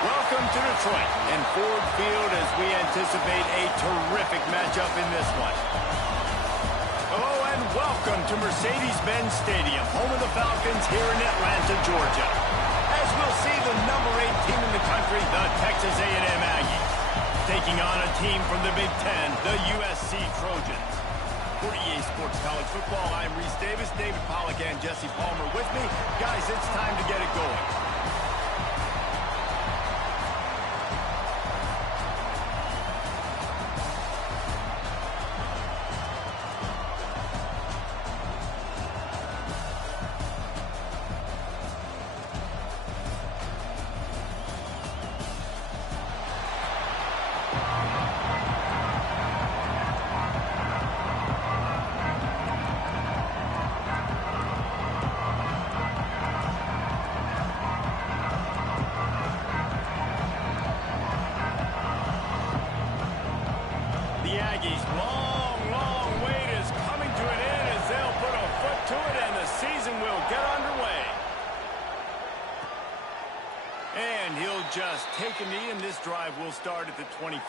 Welcome to Detroit and Ford Field as we anticipate a terrific matchup in this one. Hello and welcome to Mercedes-Benz Stadium, home of the Falcons here in Atlanta, Georgia. As we'll see the number 8 team in the country, the Texas A&M Aggies, taking on a team from the Big Ten, the USC Trojans. For EA Sports College Football, I'm Reese Davis, David Pollack, and Jesse Palmer with me. Guys, it's time to get it going. The Aggies' long wait is coming to an end as they'll put a foot to it and the season will get underway. And he'll just take a knee and this drive will start at the 25.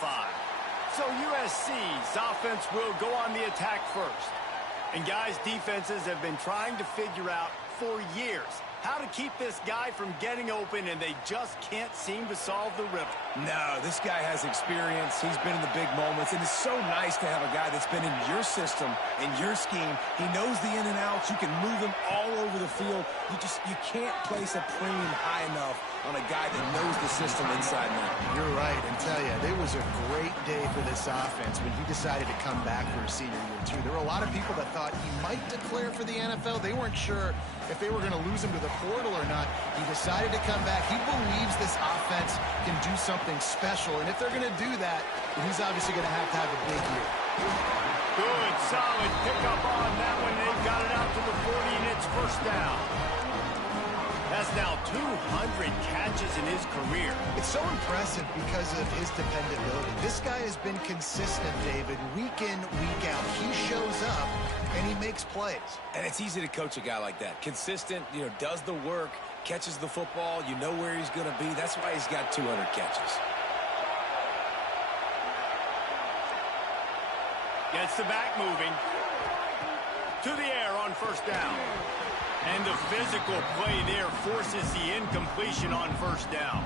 So USC's offense will go on the attack first. And guys, defenses have been trying to figure out for years how to keep this guy from getting open, and they just can't seem to solve the riddle. No, this guy has experience. He's been in the big moments, and it's so nice to have a guy that's been in your system, in your scheme. He knows the in and outs. You can move him all over the field. You can't place a premium high enough on a guy that knows the system inside and out. You're right, and tell you, it was a great day for this offense when he decided to come back for his senior year, too. There were a lot of people that thought he might declare for the NFL. They weren't sure if they were going to lose him to the portal or not. He decided to come back. He believes this offense can do something special, and if they're going to do that, he's obviously going to have a big year. Good, solid pickup on that one. They've got it out to the 40, and it's first down. That's now 200 catches in his career. It's so impressive because of his dependability. This guy has been consistent, David, week in, week out. He shows up, and he makes plays. And it's easy to coach a guy like that. Consistent, does the work, catches the football. You know where he's going to be. That's why he's got 200 catches. Gets the back moving. To the air on first down. And the physical play there forces the incompletion on first down.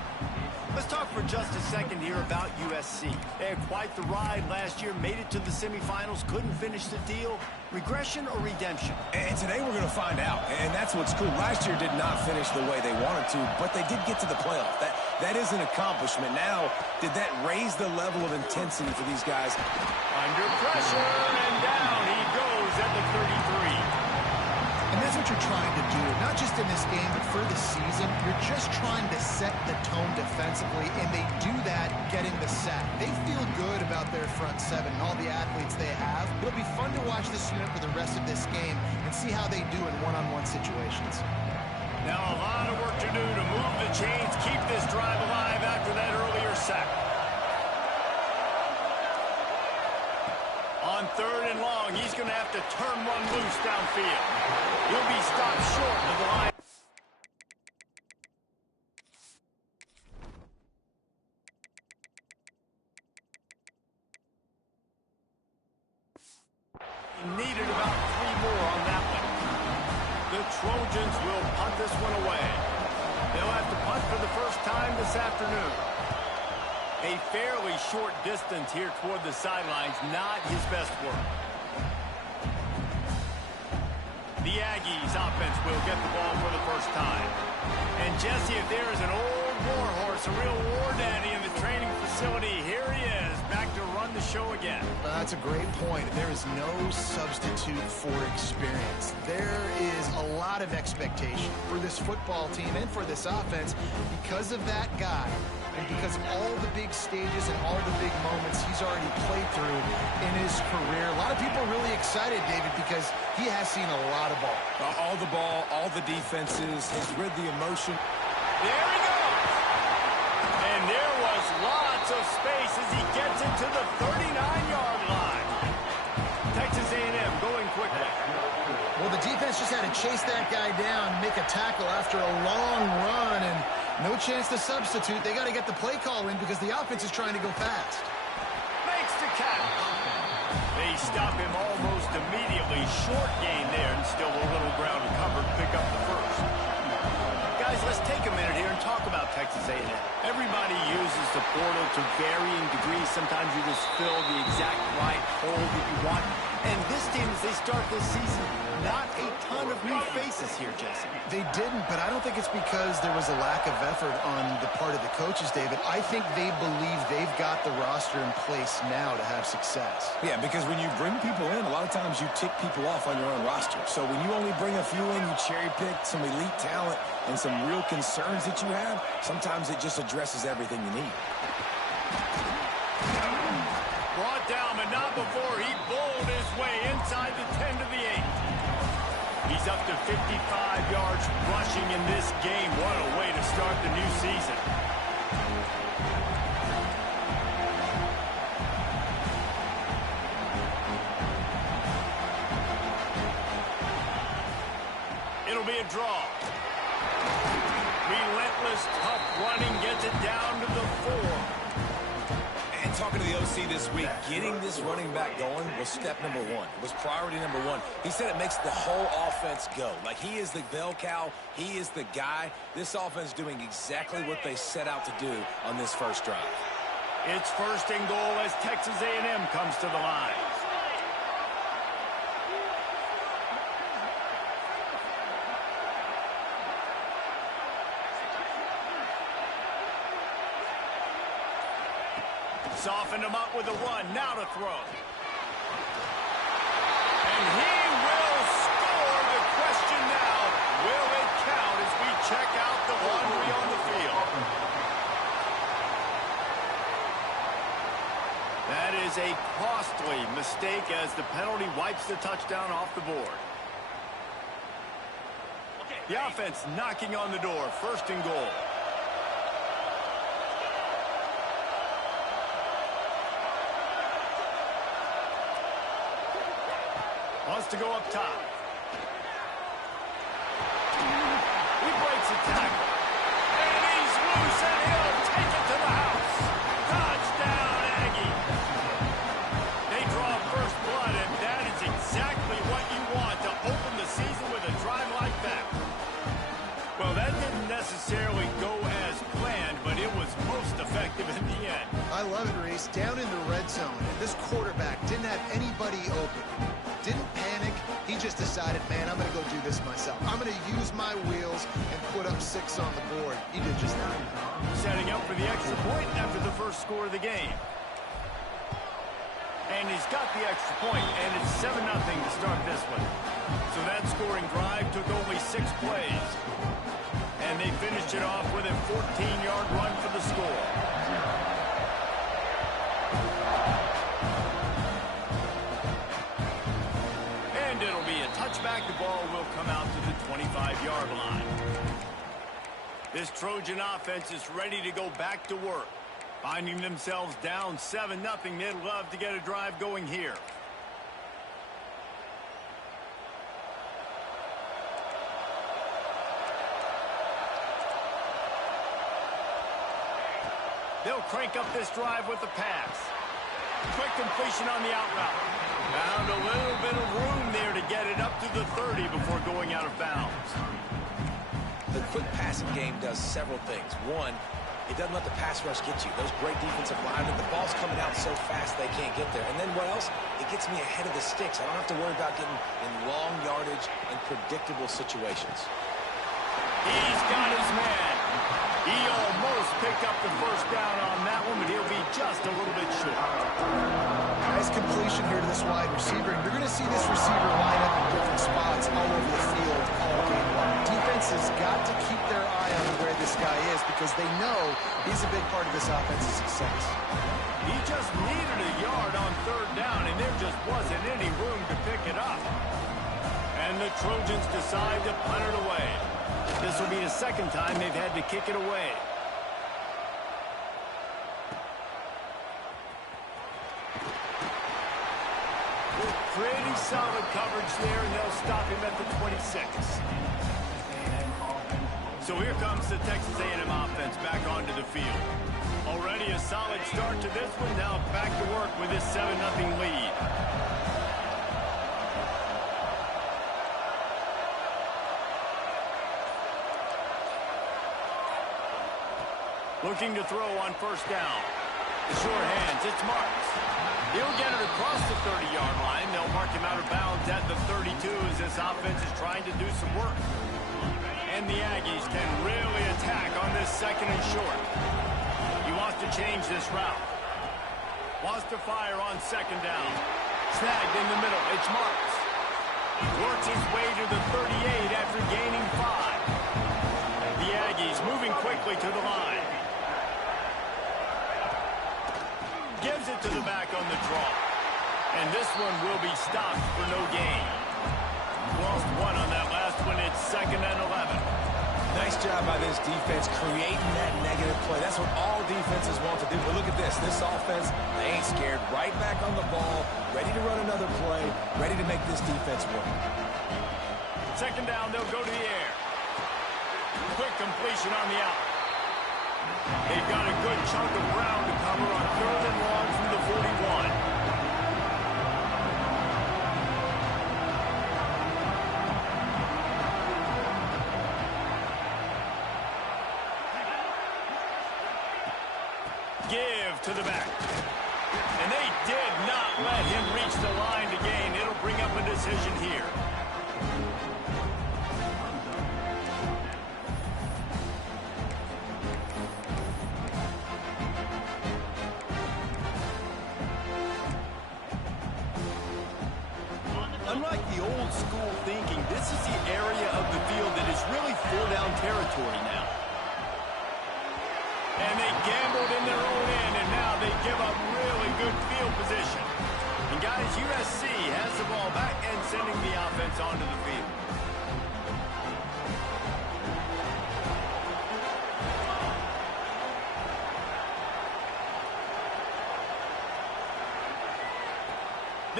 Let's talk for just a second here about USC. They had quite the ride last year, made it to the semifinals, couldn't finish the deal. Regression or redemption? And today we're going to find out, and that's what's cool. Last year did not finish the way they wanted to, but they did get to the playoff. That is an accomplishment. Now, did that raise the level of intensity for these guys? Under pressure, and down he goes at the 33. And that's what you're trying to do, not just in this game, but for the season. You're just trying to set the tone defensively, and they do that getting the sack. They feel good about their front seven and all the athletes they have. It'll be fun to watch this unit for the rest of this game and see how they do in one-on-one situations. Now a lot of work to do to move the chains, keep this drive alive after that earlier sack. On third and long, he's going to have to turn one loose downfield. He'll be stopped short of the line. He needed about 3 more on that one. The Trojans will punt this one away. They'll have to punt for the first time this afternoon. A fairly short distance here toward the sidelines, not his best work. The Aggies offense will get the ball for the first time. And Jesse, if there is an old war horse, a real war daddy in the training facility, here he is, back to run the show again. That's a great point. There is no substitute for experience. There is a lot of expectation for this football team and for this offense because of that guy. And because of all the big stages and all the big moments he's already played through in his career. A lot of people are really excited, David, because he has seen a lot of ball. All the ball, all the defenses, has read the emotion. There he goes! And there was lots of space as he gets into the 39-yard line. Texas A&M going quickly. Well, the defense just had to chase that guy down, make a tackle after a long run, and No chance to substitute. They got to get the play call in because the offense is trying to go fast. Makes the catch. They stop him almost immediately. Short gain there, and still a little ground to cover to pick up the first. Guys, let's take a minute here and talk about Texas A&M. Everybody uses the portal to varying degrees. Sometimes you just fill the exact right hole that you want. And this team, as they start this season, not a ton of new faces here, Jesse. They didn't, but I don't think it's because there was a lack of effort on the part of the coaches, David. I think they believe they've got the roster in place now to have success. Yeah, because when you bring people in, a lot of times you tick people off on your own roster. So when you only bring a few in, you cherry pick some elite talent and some real concerns that you have, sometimes it just addresses everything you need. Brought down, but not before he bowled his way inside the 10 to the 8. He's up to 55 yards rushing in this game. What a way to start the new season. It'll be a draw. Relentless, tough running gets it down to the 4. And talking to the OC this week, getting this running back going was step number one. It was priority number one. He said it makes the whole offense go. Like, he is the bell cow. He is the guy. This offense doing exactly what they set out to do on this first drive. It's first and goal as Texas A&M comes to the line. Softened him up with a run. Now to throw. And he will score. The question now, will it count as we check out the laundry on the field? That is a costly mistake as the penalty wipes the touchdown off the board. The offense knocking on the door. First and goal. Wants to go up top. He breaks a tackle. And he's loose, and he'll take it to the house. Touchdown, Aggie. They draw first blood, and that is exactly what you want to open the season with a drive like that. Well, that didn't necessarily go as planned, but it was most effective in the end. I love it, Reese. Down in the red zone, and this quarterback didn't have anybody open. Didn't panic. He just decided, man, I'm going to go do this myself. I'm going to use my wheels and put up 6 on the board. He did just that. Setting up for the extra point after the first score of the game. And he's got the extra point, and it's 7-0 to start this one. So that scoring drive took only 6 plays. And they finished it off with a 14-yard run for the score. And it'll be a touchback. The ball will come out to the 25-yard line. This Trojan offense is ready to go back to work. Finding themselves down 7-0, they'd love to get a drive going here. They'll crank up this drive with the pass. Quick completion on the out route. Found a little bit of room there to get it up to the 30 before going out of bounds. The quick passing game does several things. One, it doesn't let the pass rush get you. Those great defensive linemen, the ball's coming out so fast they can't get there. And then what else? It gets me ahead of the sticks. I don't have to worry about getting in long yardage and predictable situations. He's got his man. He almost picked up the first down on that one, but he'll be just a little bit short. Nice completion here to this wide receiver. And you're going to see this receiver line up in different spots all over the field all game long. Defense has got to keep their eye on where this guy is because they know he's a big part of this offense's success. He just needed a yard on third down, and there just wasn't any room to pick it up. And the Trojans decide to punt it away. This will be the second time they've had to kick it away. Pretty solid coverage there, and they'll stop him at the 26. So here comes the Texas A&M offense back onto the field. Already a solid start to this one. Now back to work with this 7-0 lead. Looking to throw on first down. Short hands, it's Marks. He'll get it across the 30-yard line. They'll mark him out of bounds at the 32 as this offense is trying to do some work. And the Aggies can really attack on this second and short. He wants to change this route. Wants to fire on second down. Snagged in the middle, it's Marks. Works his way to the 38 after gaining 5. The Aggies moving quickly to the line. Gives it to the back on the draw. And this one will be stopped for no gain. Lost 1 on that last one. It's 2nd and 11. Nice job by this defense creating that negative play. That's what all defenses want to do. But look at this. This offense, they ain't scared. Right back on the ball, ready to run another play, ready to make this defense work. Second down, they'll go to the air. Quick completion on the out. They've got a good chunk of ground to cover on 3rd and long from the 41. Give to the back. And they did not let him reach the line to gain. It'll bring up a decision here. Unlike the old school thinking, this is the area of the field that is really full-down territory now. And they gambled in their own end, and now they give up really good field position. And guys, USC has the ball back and sending the offense onto the field.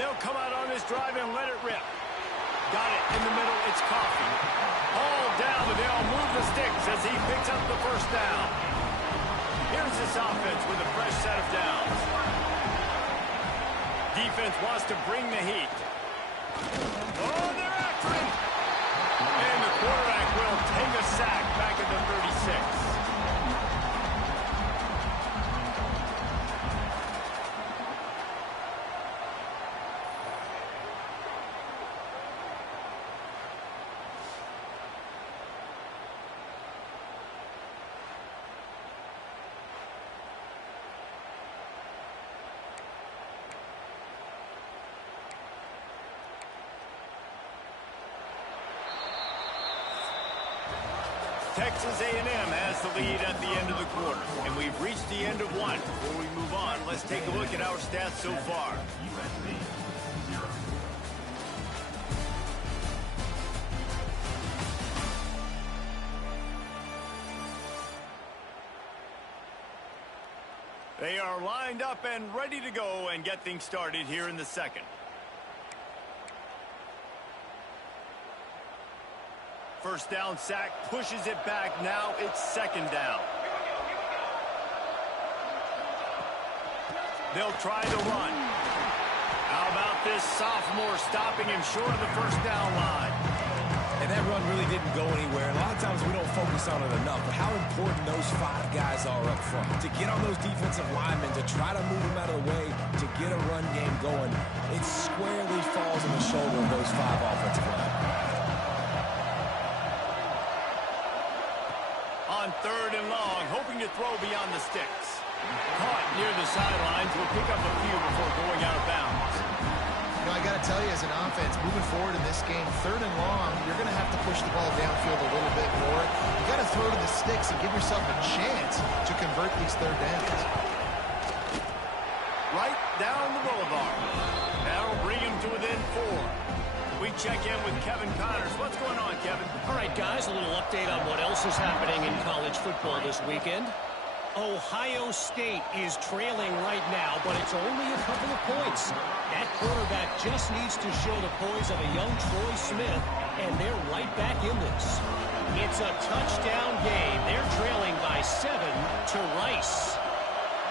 They'll come out on this drive and let it rip. Got it in the middle. It's Coffee. All down, but they'll move the sticks as he picks up the first down. Here's this offense with a fresh set of downs. Defense wants to bring the heat. Oh, they're after him. And the quarterback will take a sack back at the 36. Texas A&M has the lead at the end of the quarter, and we've reached the end of one. Before we move on, let's take a look at our stats so far. They are lined up and ready to go and get things started here in the second. First down sack, pushes it back. Now it's second down. They'll try to run. How about this sophomore stopping him short of the first down line? And that run really didn't go anywhere. And a lot of times we don't focus on it enough, but how important those 5 guys are up front. To get on those defensive linemen, to try to move them out of the way, to get a run game going, it squarely falls on the shoulder of those 5 offensive linemen. On 3rd and long, hoping to throw beyond the sticks. Caught near the sidelines, will pick up a few before going out of bounds. You know, I got to tell you, as an offense, moving forward in this game, 3rd and long, you're going to have to push the ball downfield a little bit more. You got to throw to the sticks and give yourself a chance to convert these 3rd downs. Right down the boulevard. That'll bring him to within 4. We check in with Kevin Connors. What's going on, Kevin? All right, guys, a little update on what else is happening in college football this weekend. Ohio State is trailing right now, but it's only a couple of points. That quarterback just needs to show the poise of a young Troy Smith, and they're right back in this. It's a touchdown game. They're trailing by 7 to Rice.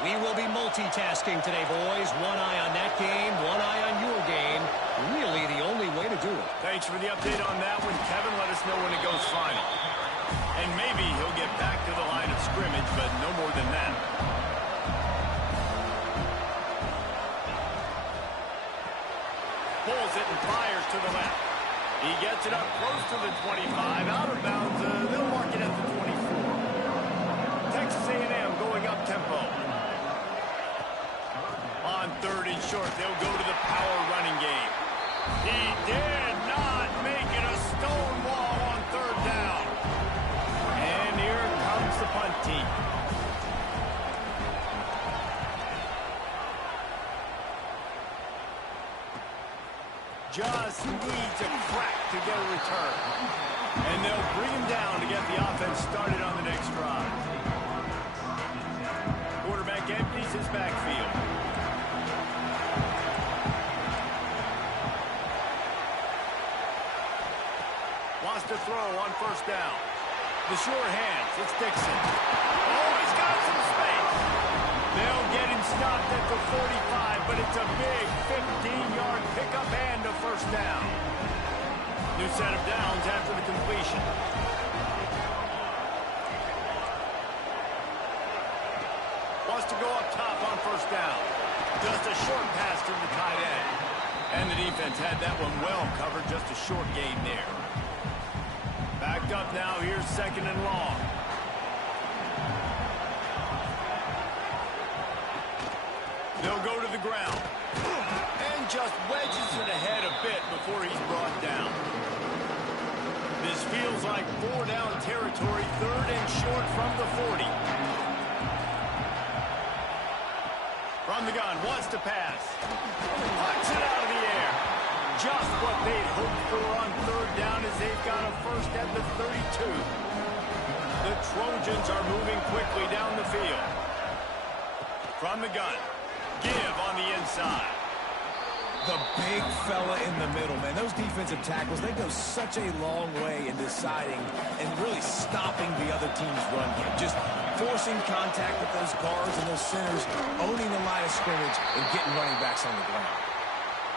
We will be multitasking today, boys. One eye on that game, one eye on your game. Really the only way to do it. Thanks for the update on that one, Kevin. Let us know when it goes final. And maybe he'll get back to the line of scrimmage, but no more than that. Pulls it and fires to the left. He gets it up close to the 25. Out of bounds. They'll mark it at the 24. Texas A&M going up tempo. On 3rd and short, they'll go to the power running game. He did not make it a stone wall on 3rd down. And here comes the punt team. Just needs a crack to get a return. And they'll bring him down to get the offense started on the next drive. Quarterback empties his backfield. Wants to throw on 1st down. The sure hands. It's Dixon. Oh, he's got some space. They'll get him stopped at the 45, but it's a big 15-yard pickup and a 1st down. New set of downs after the completion. Wants to go up top on 1st down. Just a short pass to the tight end. And the defense had that one well covered. Just a short game there. Backed up now. Here's 2nd and long. They'll go to the ground. And just wedges it ahead a bit before he's brought down. This feels like 4-down territory. 3rd and short from the 40. From the gun, wants to pass. Puts it out of the air. Just what they'd hoped for on 3rd down as they've got a 1st at the 32. The Trojans are moving quickly down the field. From the gun. Give on the inside. The big fella in the middle, man. Those defensive tackles, they go such a long way in deciding and really stopping the other team's run game. Just forcing contact with those guards and those centers, owning the line of scrimmage, and getting running backs on the ground.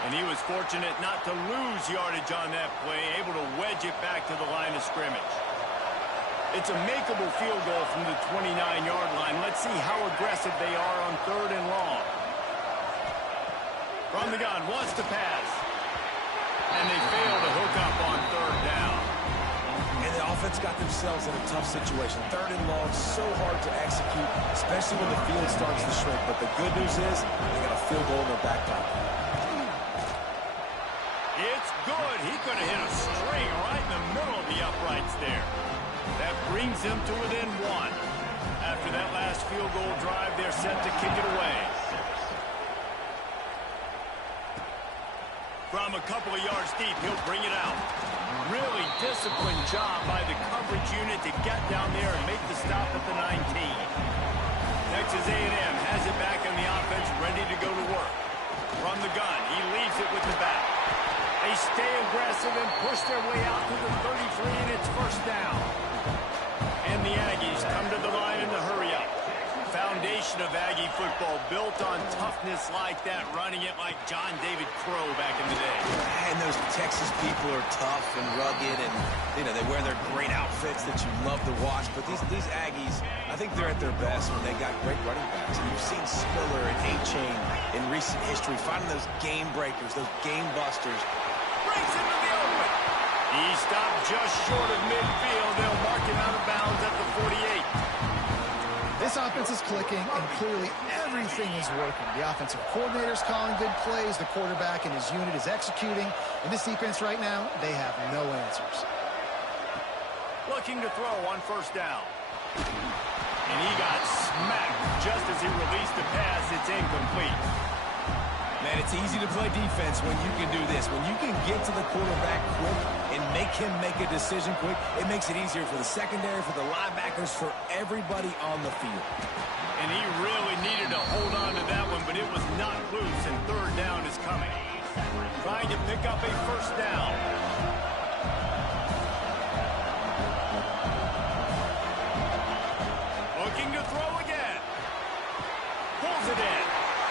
And he was fortunate not to lose yardage on that play, able to wedge it back to the line of scrimmage. It's a makeable field goal from the 29-yard line. Let's see how aggressive they are on 3rd and long. From the gun, wants to pass. And they fail to hook up on 3rd down. And the offense got themselves in a tough situation. 3rd and long, so hard to execute, especially when the field starts to shrink. But the good news is they got a field goal in their back pocket. It's good. He could have hit a string right in the middle of the uprights there. That brings them to within 1. After that last field goal drive, they're set to kick it away. From a couple of yards deep, he'll bring it out. Really disciplined job by the coverage unit to get down there and make the stop at the 19. Texas A&M has it back in the offense, ready to go to work. From the gun, he leaves it with the back. They stay aggressive and push their way out to the 33, and it's 1st down. And the Aggies come to the line in the hurry-up. Foundation of Aggie football built on toughness like that, running it like John David Crow back in the day. And those Texas people are tough and rugged, and they wear their great outfits that you love to watch. But these Aggies, I think they're at their best when they got great running backs. And you've seen Spiller and A-Chain in recent history finding those game breakers, those game busters. Brings him to the open. He stopped just short of midfield. They'll mark him out of bounds at the 48. This offense is clicking, and clearly everything is working. The offensive coordinator's calling good plays. The quarterback and his unit is executing. And this defense right now, they have no answers. Looking to throw on 1st down. And he got smacked just as he released the pass. It's incomplete. Man, it's easy to play defense when you can do this. When you can get to the quarterback quick and make him make a decision quick, it makes it easier for the secondary, for the linebackers, for everybody on the field. And he really needed to hold on to that one, but it was not loose, and 3rd down is coming. Trying to pick up a 1st down. drills it in.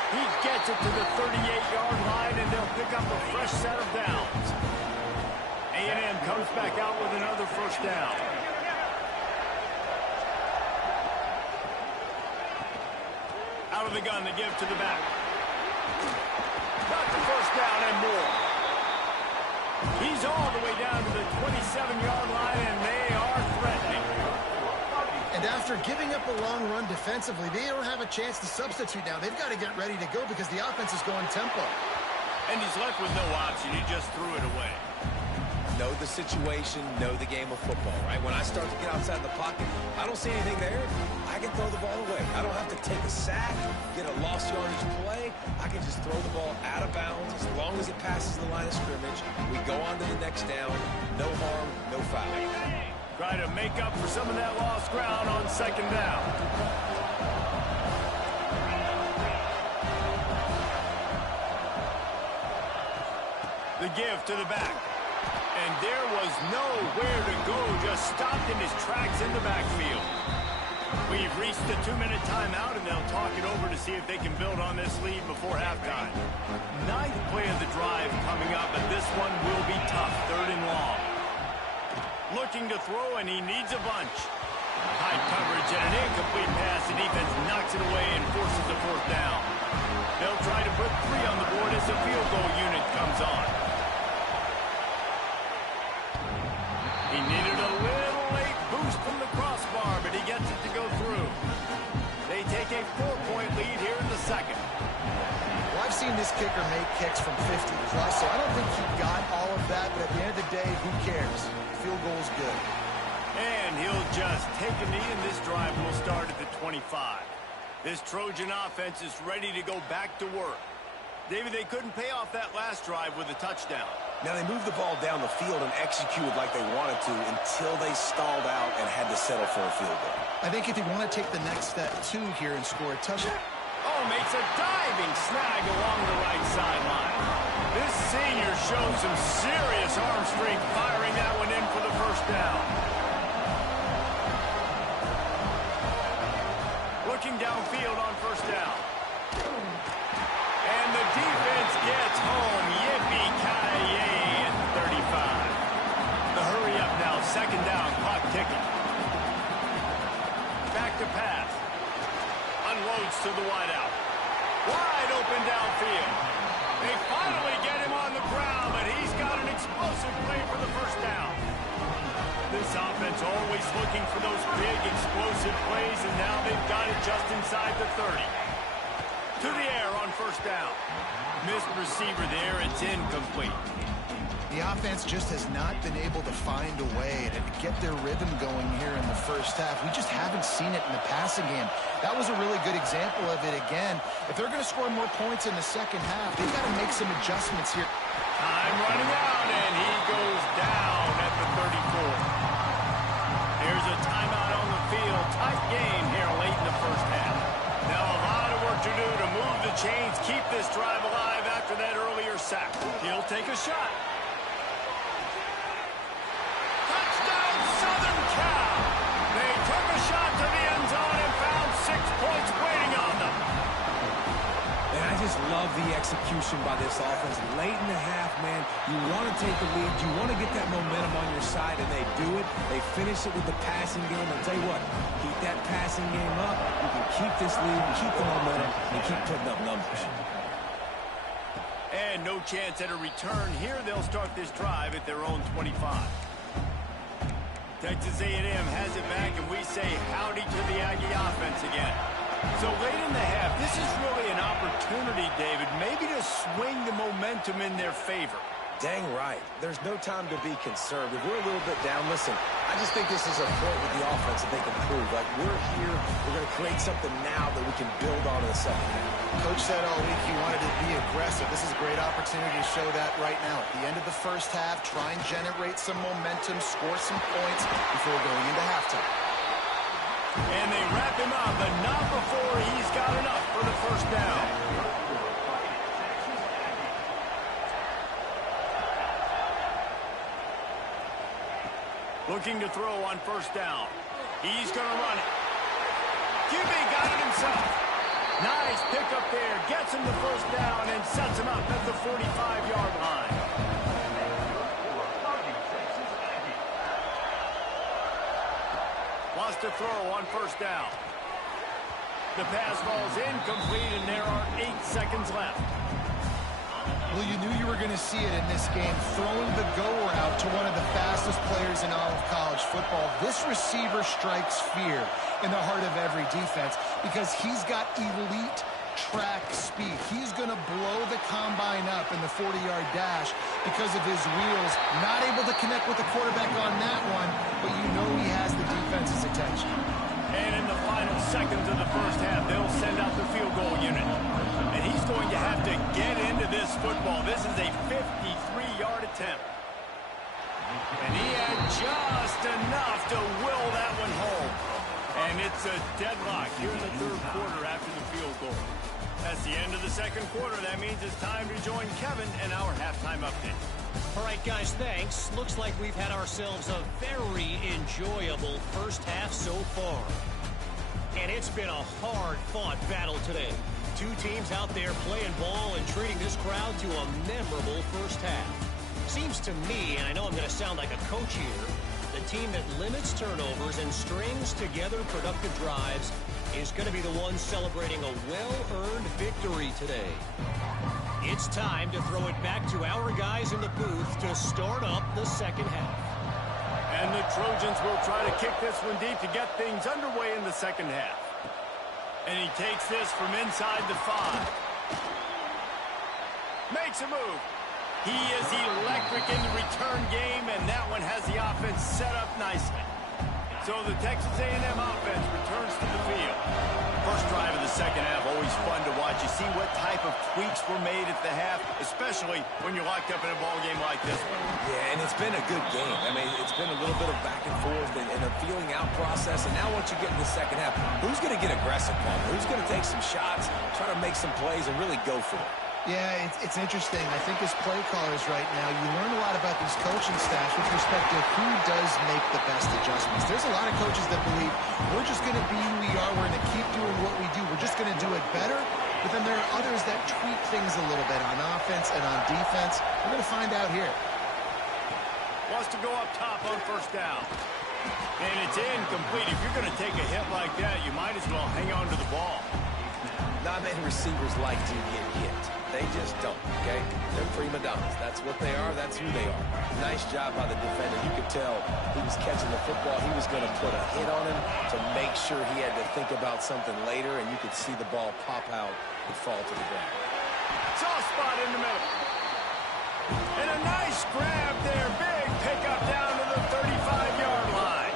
He gets it to the 38-yard line, and they'll pick up a fresh set of downs. A&M comes back out with another first down. Out of the gun, they give to the back. Got the first down and more. He's all the way down to the 27-yard line, and they are threatening. And after giving up a long run defensively, they don't have a chance to substitute now. They've got to get ready to go because the offense is going tempo. And he's left with no option. He just threw it away. Know the situation, know the game of football, right? When I start to get outside the pocket, I don't see anything there. I can throw the ball away. I don't have to take a sack, get a lost yardage play. I can just throw the ball out of bounds as long as it passes the line of scrimmage. We go on to the next down. No harm, no foul. Try to make up for some of that lost ground on second down. The give to the back. And there was nowhere to go, just stopped in his tracks in the backfield. We've reached the 2-minute timeout, and they'll talk it over to see if they can build on this lead before halftime. Ninth play of the drive coming up, but this one will be tough, 3rd and long. Looking to throw, and he needs a bunch. High coverage and an incomplete pass. The defense knocks it away and forces the 4th down. They'll try to put 3 on the board as the field goal unit comes on. He needed a little late boost from the crossbar, but he gets it to go through. They take a 4-point lead here in the second. Well, I've seen this kicker make kicks from 50 plus, so I don't think he got all of that, but at the end of the day, who cares? Field goal's good. And he'll just take a knee, and this drive will start at the 25. This Trojan offense is ready to go back to work. David, they couldn't pay off that last drive with a touchdown. Now, they moved the ball down the field and executed like they wanted to until they stalled out and had to settle for a field goal. I think if you want to take the next step, too, here and score a touchdown. Oh, makes a diving snag along the right sideline. This senior shows some serious arm strength firing that one in for the first down. Looking downfield on first down. And the defense gets home. Yippee-ki-yay at the 35. The hurry up now. Second down. Clock ticking. Back to pass. Unloads to the wideout. Wide open downfield. They finally get him on the ground, but he's got an explosive play for the first down. This offense always looking for those big explosive plays, and now they've got it just inside the 30. To the air on first down. Missed receiver there. It's incomplete. The offense just has not been able to find a way to get their rhythm going here in the first half. We just haven't seen it in the passing game. That was a really good example of it again. If they're going to score more points in the second half, they've got to make some adjustments here. Time running out, and he goes down at the 34. Here's a timeout on the field. Tight game here late in the first half. Now a lot of work to do to move the chains, keep this drive alive after that earlier sack. He'll take a shot. Touchdown, Southern Cal! They took a shot to the end zone and found 6 points waiting on them. And I just love the execution by this offense. Late in the half, man, you want to take the lead. You want to get that momentum on your side, and they do it. They finish it with the passing game. And tell you what, keep that passing game up. You can keep this lead, keep the momentum, and keep putting up numbers. And no chance at a return here. They'll start this drive at their own 25. Texas A&M has it back, and we say howdy to the Aggie offense again. So late in the half, this is really an opportunity, David, maybe to swing the momentum in their favor. Dang right. There's no time to be concerned. If we're a little bit down, listen, I just think this is a point with the offense that they can prove. Like, we're here, we're going to create something now that we can build on in the second half. Coach said all week he wanted to be aggressive. This is a great opportunity to show that right now. At the end of the first half, try and generate some momentum, score some points before going into halftime. And they wrap him up, but not before he's got enough for the first down. Looking to throw on first down. He's going to run it. QB got it himself. Nice pickup there. Gets him the first down and sets him up at the 45-yard line. Wants to throw on first down. The pass falls incomplete, and there are 8 seconds left. Well, you knew you were going to see it in this game, throwing the go route to one of the fastest players in all of college football. This receiver strikes fear in the heart of every defense because he's got elite track speed. He's going to blow the combine up in the 40-yard dash because of his wheels. Not able to connect with the quarterback on that one, but you know he has the defense's attention. And in the final seconds of the first half, they'll send out the field goal unit. And he's going to have to get into this football. This is a 53-yard attempt. And he had just enough to will that one home. And it's a deadlock here in the third quarter after the field goal. That's the end of the second quarter. That means it's time to join Kevin and our halftime update. All right, guys, thanks. Looks like we've had ourselves a very enjoyable first half so far. And it's been a hard-fought battle today. Two teams out there playing ball and treating this crowd to a memorable first half. Seems to me, and I know I'm going to sound like a coach here, the team that limits turnovers and strings together productive drives is going to be the one celebrating a well-earned victory today. It's time to throw it back to our guys in the booth to start up the second half. And the Trojans will try to kick this one deep to get things underway in the second half. And he takes this from inside the 5. Makes a move. He is electric in the return game, and that one has the offense set up nicely. So the Texas A&M offense returns to the field. First drive of the second half, always fun to watch. You see what type of tweaks were made at the half, especially when you're locked up in a ball game like this one. Yeah, and it's been a good game. I mean, it's been a little bit of back and forth and a feeling out process. And now once you get in the second half, who's going to get aggressive, Paul? Who's going to take some shots, try to make some plays, and really go for it? Yeah, it's interesting. I think as play callers right now, you learn a lot about these coaching staffs with respect to who does make the best adjustments. There's a lot of coaches that believe we're just going to be who we are. We're going to keep doing what we do. We're just going to do it better. But then there are others that tweak things a little bit on offense and on defense. We're going to find out here. Wants to go up top on first down. And it's incomplete. If you're going to take a hit like that, you might as well hang on to the ball. Not many receivers like to get hit. They just don't, okay? They're prima donnas. That's what they are. That's who they are. Nice job by the defender. You could tell he was catching the football. He was going to put a hit on him to make sure he had to think about something later, and you could see the ball pop out and fall to the ground. Soft spot in the middle. And a nice grab there. Big pickup down to the 35-yard line.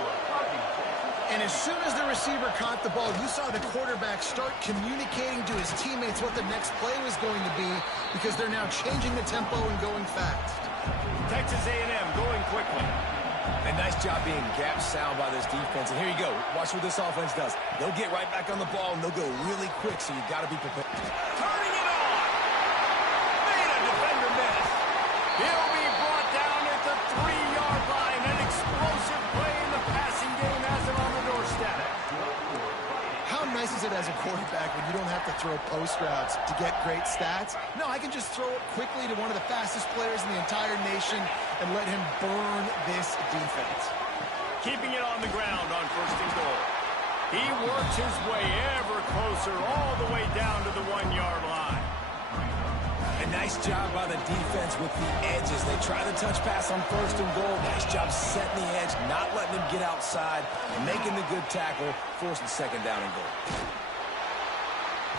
And as soon as the receiver caught the ball, you saw the quarterback start communicating to his teammates what the next play was going to be because they're now changing the tempo and going fast. Texas A&M going quickly. And nice job being gap sound by this defense. And here you go. Watch what this offense does. They'll get right back on the ball, and they'll go really quick, so you got to be prepared. Turning it on. Made a defender miss. He'll be brought down at the 3-yard line. An explosive play in the passing game has him on the doorstep. How nice is it as a quarterback when you don't have to throw post routes to get great stats? No, I can just throw it quickly to one of the fastest players in the entire nation and let him burn this defense. Keeping it on the ground on first and goal. He works his way ever closer all the way down to the 1-yard line. A nice job by the defense with the edges. They try the touch pass on first and goal. Nice job setting the edge, not letting him get outside, making the good tackle, forcing second down and goal.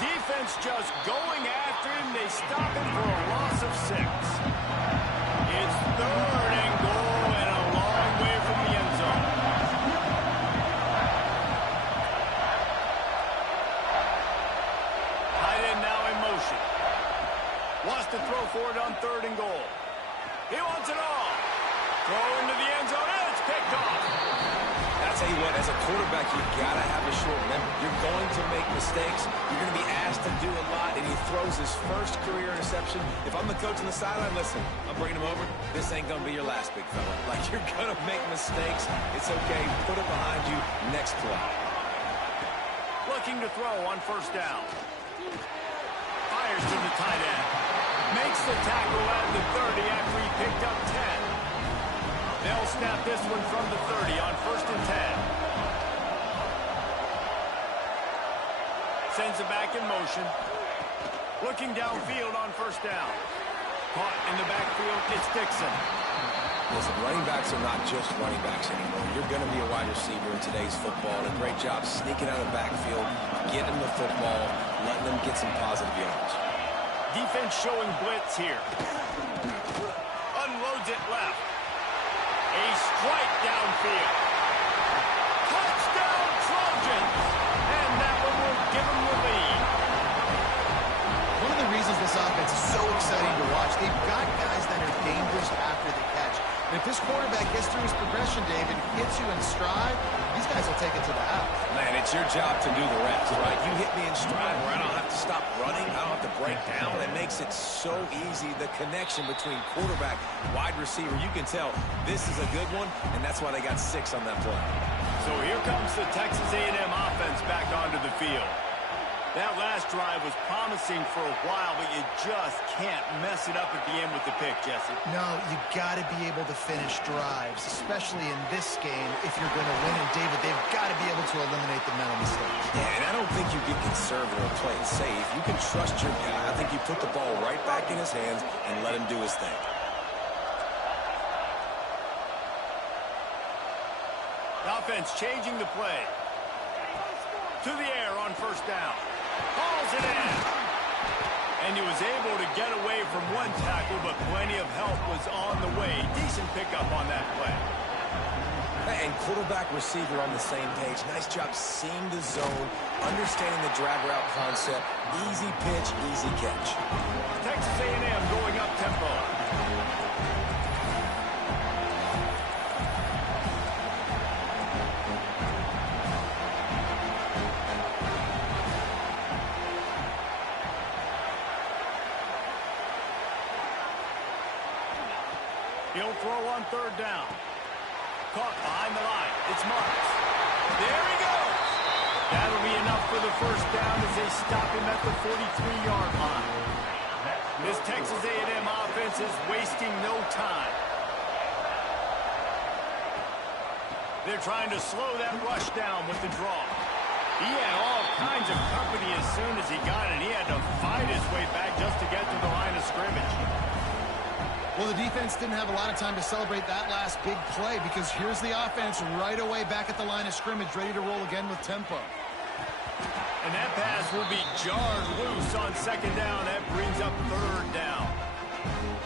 Defense just going after him. They stop him for a loss of 6. It's third and goal and a long way from the end zone. Tight end now in motion. Wants to throw for it on third and goal. He wants it all. Throw into the end zone, and it's picked off. I'll tell you what, as a quarterback, you've got to have a short memory. You're going to make mistakes. You're going to be asked to do a lot, and he throws his first career interception. If I'm the coach on the sideline, listen, I'm bringing him over. This ain't going to be your last, big fella. Like, you're going to make mistakes. It's okay. Put it behind you. Next play. Looking to throw on first down. Fires to the tight end. Makes the tackle at the 30 after he picked up 10. They'll snap this one from the 30 on 1st and 10. Sends it back in motion. Looking downfield on 1st down. Caught in the backfield, it's Dixon. Listen, running backs are not just running backs anymore. You're going to be a wide receiver in today's football. And a great job sneaking out of the backfield, getting them the football, letting them get some positive yards. Defense showing blitz here. Unloads it left. A strike downfield. Touchdown Trojans! And that one will give them the lead. One of the reasons this offense is so exciting to watch, they've got guys that are dangerous after the catch. And if this quarterback gets through his progression, David, hits you in stride, these guys will take it to the house. Man, it's your job to do the rest, right? You hit me in stride where I don't have to stop running. I don't have to break down. It makes it so easy, the connection between quarterback, wide receiver. You can tell this is a good one, and that's why they got 6 on that play. So here comes the Texas A&M offense back onto the field. That last drive was promising for a while, but you just can't mess it up at the end with the pick, Jesse. No, you got to be able to finish drives, especially in this game if you're going to win. And, David, they've got to be able to eliminate the mental mistakes. Yeah, and I don't think you get conservative or play it safe. You can trust your guy. I think you put the ball right back in his hands and let him do his thing. The offense changing the play. To the air on 1st down. Hauls it in. And he was able to get away from one tackle, but plenty of help was on the way. Decent pickup on that play. And quarterback receiver on the same page. Nice job seeing the zone, understanding the drag route concept. Easy pitch, easy catch. Texas A&M going up tempo. He'll throw on 3rd down. Caught behind the line. It's Marks. There he goes. That'll be enough for the 1st down as they stop him at the 43-yard line. This Texas A&M offense is wasting no time. They're trying to slow that rush down with the draw. He had all kinds of company as soon as he got it. He had to fight his way back just to get to the line of scrimmage. Well, the defense didn't have a lot of time to celebrate that last big play because here's the offense right away back at the line of scrimmage, ready to roll again with tempo. And that pass will be jarred loose on 2nd down. That brings up 3rd down.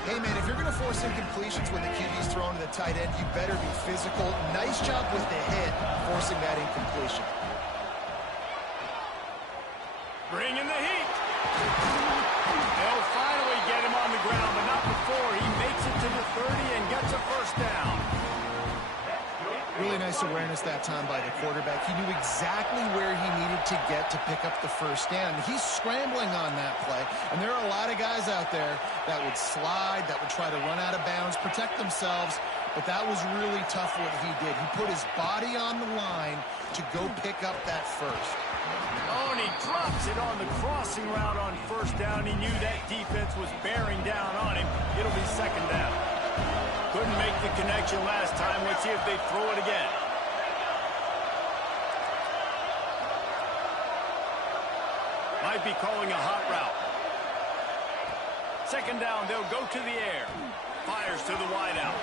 Hey, man, if you're going to force incompletions when the QB's thrown to the tight end, you better be physical. Nice job with the hit, forcing that incompletion. Bringing the heat. They'll finally get him on the ground, but not before he makes it to the 30 and gets a 1st down. Really nice awareness that time by the quarterback. He knew exactly where he needed to get to pick up the 1st down. He's scrambling on that play, and there are a lot of guys out there that would slide, that would try to run out of bounds, protect themselves, but that was really tough what he did. He put his body on the line to go pick up that 1st. Oh, and he drops it on the crossing route on 1st down. He knew that defense was bearing down on him. It'll be 2nd down. Couldn't make the connection last time. Let's see if they throw it again. Might be calling a hot route. 2nd down, they'll go to the air. Fires to the wideout.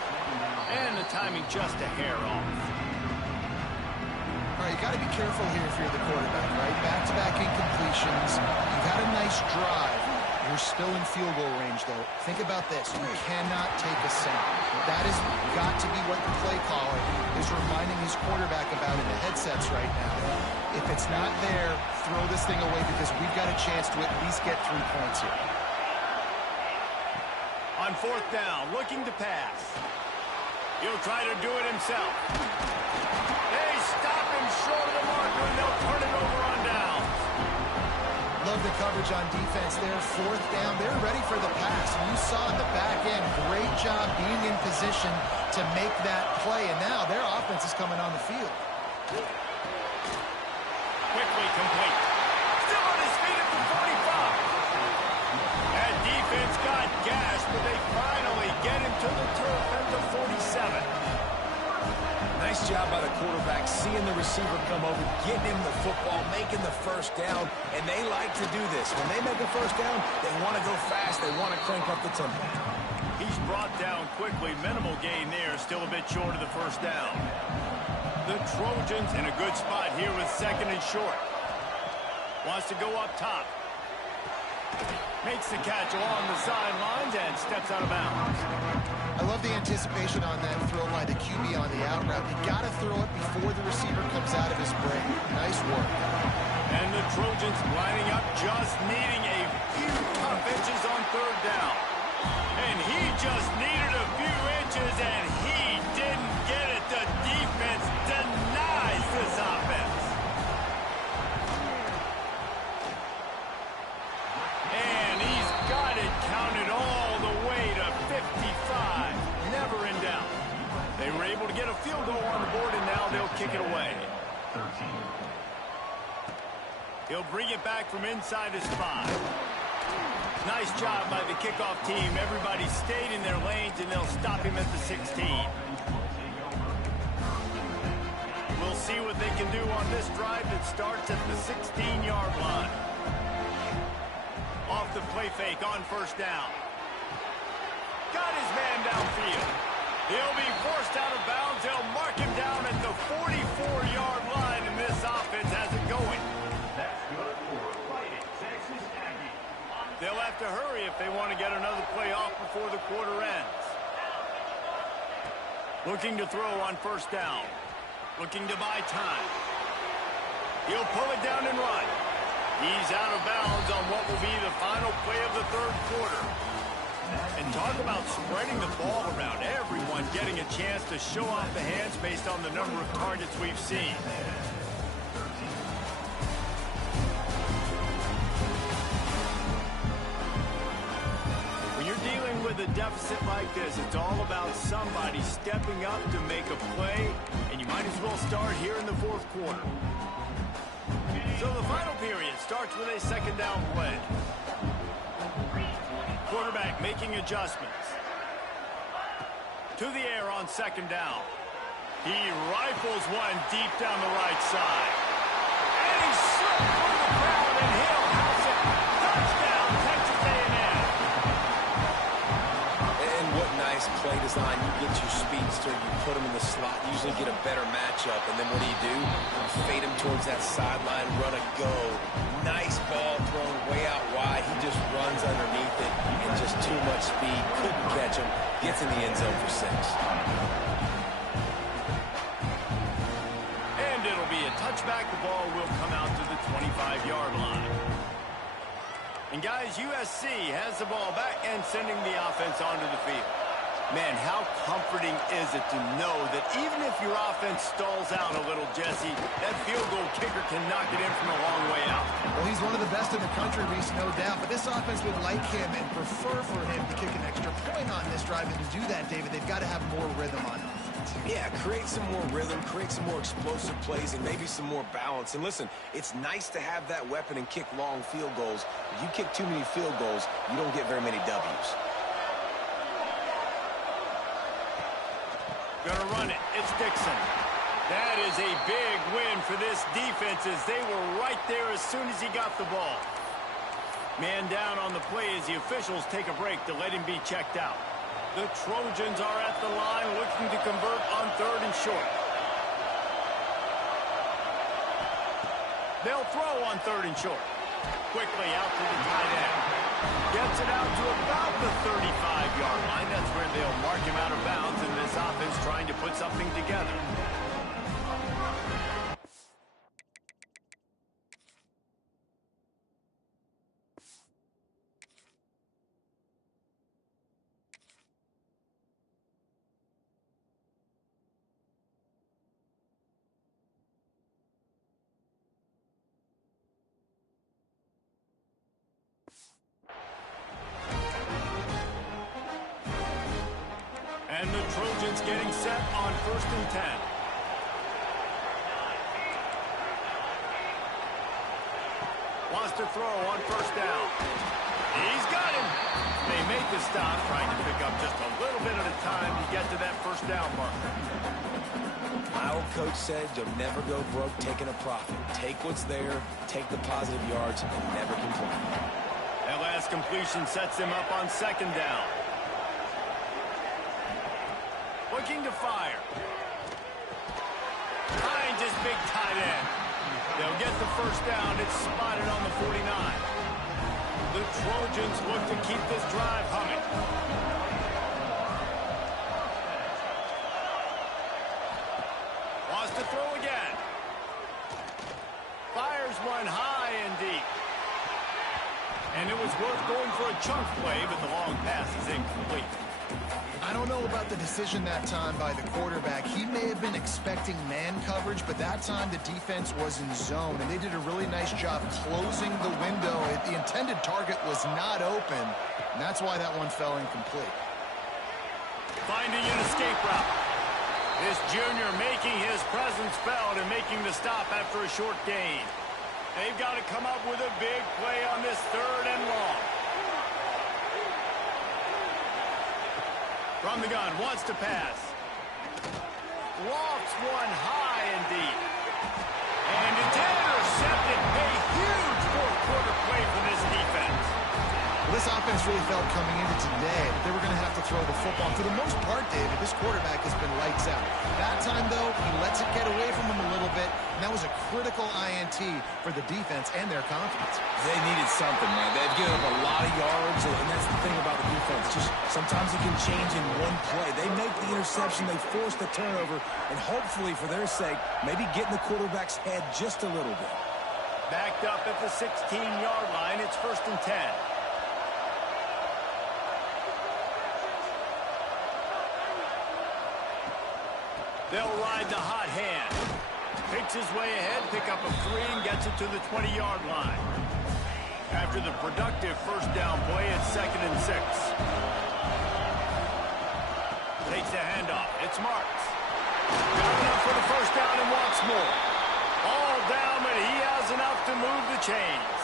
And the timing just a hair off. All right, you got to be careful here if you're the quarterback, right? Back-to-back incompletions. You've had a nice drive. You're still in field goal range, though. Think about this. You cannot take a sack. That has got to be what the play caller is reminding his quarterback about in the headsets right now. If it's not there, throw this thing away because we've got a chance to at least get 3 points here. On 4th down, looking to pass. He'll try to do it himself. They stop him short of the marker, and they'll turn it over on downs. Love the coverage on defense there. 4th down, they're ready for the pass. And you saw in the back end, great job being in position to make that play. And now their offense is coming on the field. Quickly complete. Still on his feet at the 45. Nice job by the quarterback, seeing the receiver come over, getting him the football, making the first down, and they like to do this. When they make a first down, they want to go fast. They want to crank up the tempo. He's brought down quickly. Minimal gain there, still a bit short of the first down. The Trojans in a good spot here with second and short. Wants to go up top. Makes the catch along the sidelines and steps out of bounds. I love the anticipation on that throw by the QB on the out route. You got to throw it before the receiver comes out of his break. Nice work. And the Trojans lining up, just needing a few tough inches on third down. And he just needed a few inches, and he didn't get it. The defense denies this offense. And he's got it counted all the way to 55. Never in doubt. They were able to get a field goal on the board, and now they'll kick it away. He'll bring it back from inside his 5. Nice job by the kickoff team. Everybody stayed in their lanes, and they'll stop him at the 16. We'll see what they can do on this drive that starts at the 16-yard line. Off the play fake on first down. Got his man downfield. He'll be forced out of bounds. They'll mark him down at the 44-yard line, and this offense has it going. They'll have to hurry if they want to get another play off before the quarter ends. Looking to throw on first down. Looking to buy time. He'll pull it down and run. He's out of bounds on what will be the final play of the third quarter. And talk about spreading the ball around. Everyone getting a chance to show off the hands based on the number of targets we've seen. With a deficit like this, it's all about somebody stepping up to make a play, and you might as well start here in the fourth quarter. So the final period starts with a second down play. Quarterback making adjustments. To the air on second down. He rifles one deep down the right side. And he slipped through the crowd, and he'll house it. Touchdown, Texas A&M. Nice play design. You get your speedster, you put him in the slot, usually get a better matchup, and then what do? You fade him towards that sideline, run a go. Nice ball thrown way out wide. He just runs underneath it, and just too much speed. Couldn't catch him. Gets in the end zone for 6. And it'll be a touchback. The ball will come out to the 25-yard line. And guys, USC has the ball back and sending the offense onto the field. Man, how comforting is it to know that even if your offense stalls out a little, Jesse, that field goal kicker can knock it in from a long way out. Well, he's one of the best in the country, Reese, no doubt. But this offense would like him and prefer for him to kick an extra point on this drive. And to do that, David, they've got to have more rhythm on offense. Yeah, create some more rhythm, create some more explosive plays, and maybe some more balance. And listen, it's nice to have that weapon and kick long field goals. If you kick too many field goals, you don't get very many W's. Gonna run it. It's Dixon. That is a big win for this defense as they were right there as soon as he got the ball. Man down on the play as the officials take a break to let him be checked out. The Trojans are at the line looking to convert on third and short. They'll throw on third and short. Quickly out to the tight end. Gets it out to about the 35-yard line. That's where they'll mark him out of bounds, and this offense trying to put something together. And the Trojans getting set on 1st and 10. Wants to throw on first down. He's got him. They make the stop, trying to pick up just a little bit at a time to get to that first down marker. My old coach said you'll never go broke taking a profit. Take what's there, take the positive yards, and never complain. That last completion sets them up on second down. Looking to fire. Finds his big tight end. They'll get the first down. It's spotted on the 49. The Trojans look to keep this drive humming. Wants to throw again. Fires one high and deep. And it was worth going for a chunk play, but the long pass is incomplete. I don't know about the decision that time by the quarterback. He may have been expecting man coverage, but that time the defense was in zone, and they did a really nice job closing the window. The intended target was not open, and that's why that one fell incomplete. Finding an escape route. This junior making his presence felt and making the stop after a short gain. They've got to come up with a big play on this third and long. From the gun, wants to pass. Lofts one high and deep. And it's intercepted. A huge fourth quarter play for this defense. Well, this offense really felt coming into today that they were going to have to throw the football. And for the most part, David, this quarterback has been lights out. That time, though, he lets it get away from him a little bit, and that was a critical INT for the defense and their confidence. They needed something, man. They've given up a lot of yards, and that's the thing about the defense. Just sometimes it can change in one play. They make the interception, they force the turnover, and hopefully, for their sake, maybe get in the quarterback's head just a little bit. Backed up at the 16-yard line, it's 1st and 10. They'll ride the hot hand. Picks his way ahead, pick up a 3, and gets it to the 20-yard line. After the productive first down play, it's 2nd and 6. Takes the handoff. It's Marks. Got enough for the first down and wants more. All down, but he has enough to move the chains.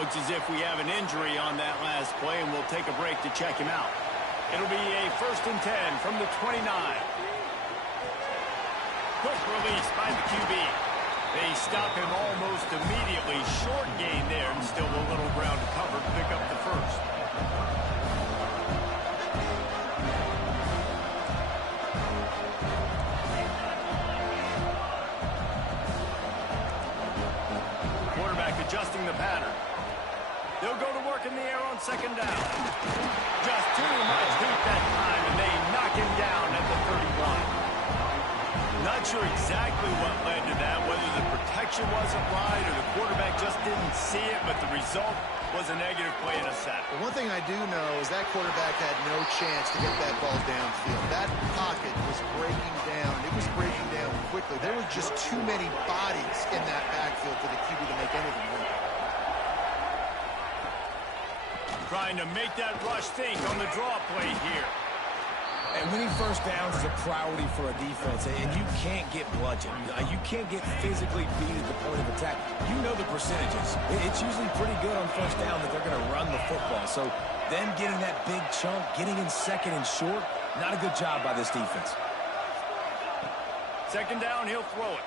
Looks as if we have an injury on that last play, and we'll take a break to check him out. It'll be a 1st and 10 from the 29. Quick release by the QB. They stop him almost immediately. Short gain there, and still a little ground to cover to pick up the first. Quarterback adjusting the pattern. They'll go to work in the air on 2nd down. Just too much heat that time, and they knock him down at the 31. Not sure exactly what led to that, whether the protection wasn't right or the quarterback just didn't see it, but the result was a negative play and a sack. Well, one thing I do know is that quarterback had no chance to get that ball downfield. That pocket was breaking down. It was breaking down quickly. There were just too many bodies in that backfield for the QB to make anything work. Trying to make that rush think on the draw play here. And winning first downs is a priority for a defense, and you can't get bludgeoned. You can't get physically beat at the point of attack. You know the percentages. It's usually pretty good on first down that they're going to run the football. So them getting that big chunk, getting in 2nd and short, not a good job by this defense. 2nd down, he'll throw it.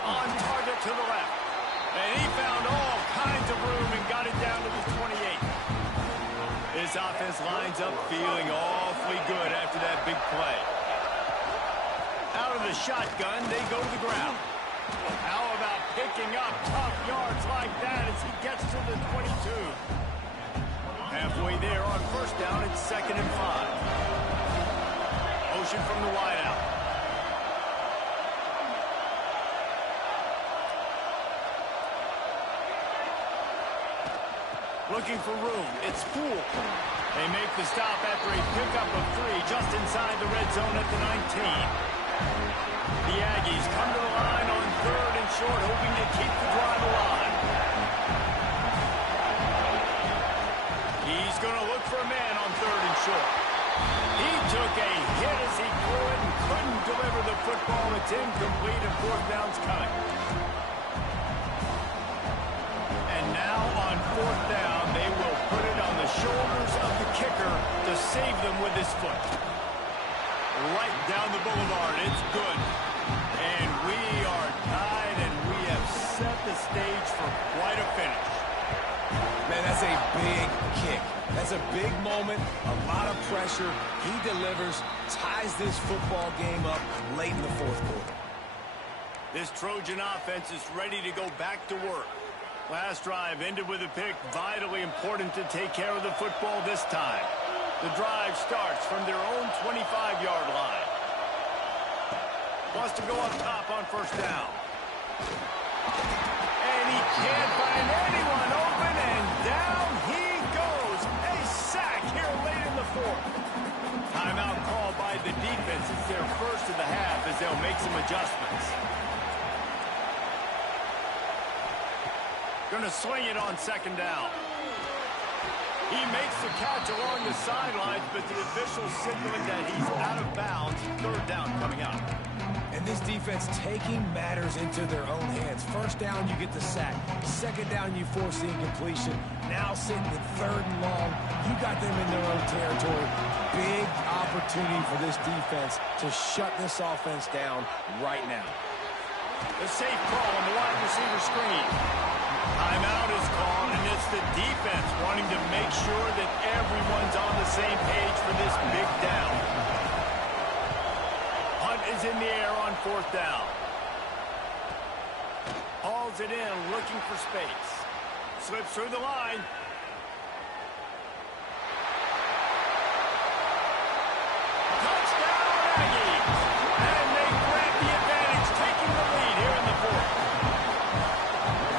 On target to the left. And he found all kinds of room and got it down to the 28. This offense lines up feeling awfully good after that big play. Out of the shotgun, they go to the ground. How about picking up tough yards like that as he gets to the 22? Halfway there on first down, it's 2nd and 5. Motion from the wideout. Looking for room. It's Poole. They make the stop after a pickup of 3 just inside the red zone at the 19. The Aggies come to the line on 3rd and short, hoping to keep the drive alive. He's going to look for a man on 3rd and short. He took a hit as he threw it and couldn't deliver the football. It's incomplete and 4th down's coming. And now on 4th down, they will put it on the shoulders of the kicker to save them with his foot. right down the boulevard. It's good. And we are tied, and we have set the stage for quite a finish. Man, that's a big kick. That's a big moment, a lot of pressure. He delivers, ties this football game up late in the fourth quarter. This Trojan offense is ready to go back to work. Last drive ended with a pick. Vitally important to take care of the football this time. The drive starts from their own 25-yard line. Wants to go up top on first down. And he can't find anyone open, and down he goes. A sack here late in the fourth. Timeout called by the defense. It's their first of the half as they'll make some adjustments. Going to swing it on second down. He makes the catch along the sidelines, but the official's signaling that he's out of bounds. Third down coming up. And this defense taking matters into their own hands. First down, you get the sack. Second down, you force the incompletion. Now sitting at third and long, you got them in their own territory. Big opportunity for this defense to shut this offense down right now. The safe call on the wide receiver screen. Timeout is called, and it's the defense wanting to make sure that everyone's on the same page for this big down. Hunt is in the air on fourth down. Hauls it in, looking for space. Slips through the line. Touchdown, Aggies! And they grab the advantage, taking the lead here in the fourth.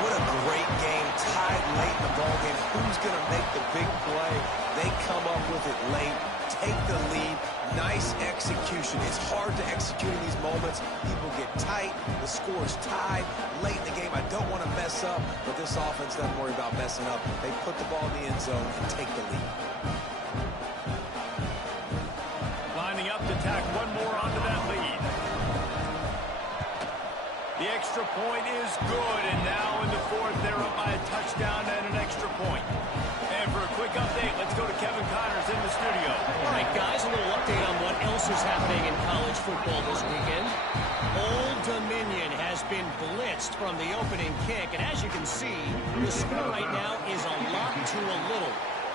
What a great game, tied late in the ballgame. Who's going to make the big play? They come up with it late, take the lead. Nice execution. It's hard to execute in these moments. People get tight. The score's tied late in the game. I don't want to mess up, but this offense doesn't worry about messing up. They put the ball in the end zone and take the lead. Lining up to tack one more onto that lead. The extra point is good, and now in the fourth, they're up by a touchdown and an extra point. And for a quick update, let's go to Kevin Connors in the studio. All right, guys, a little update on what else is happening in college football this weekend. Old Dominion has been blitzed from the opening kick, and as you can see, the score right now is a lot to a little.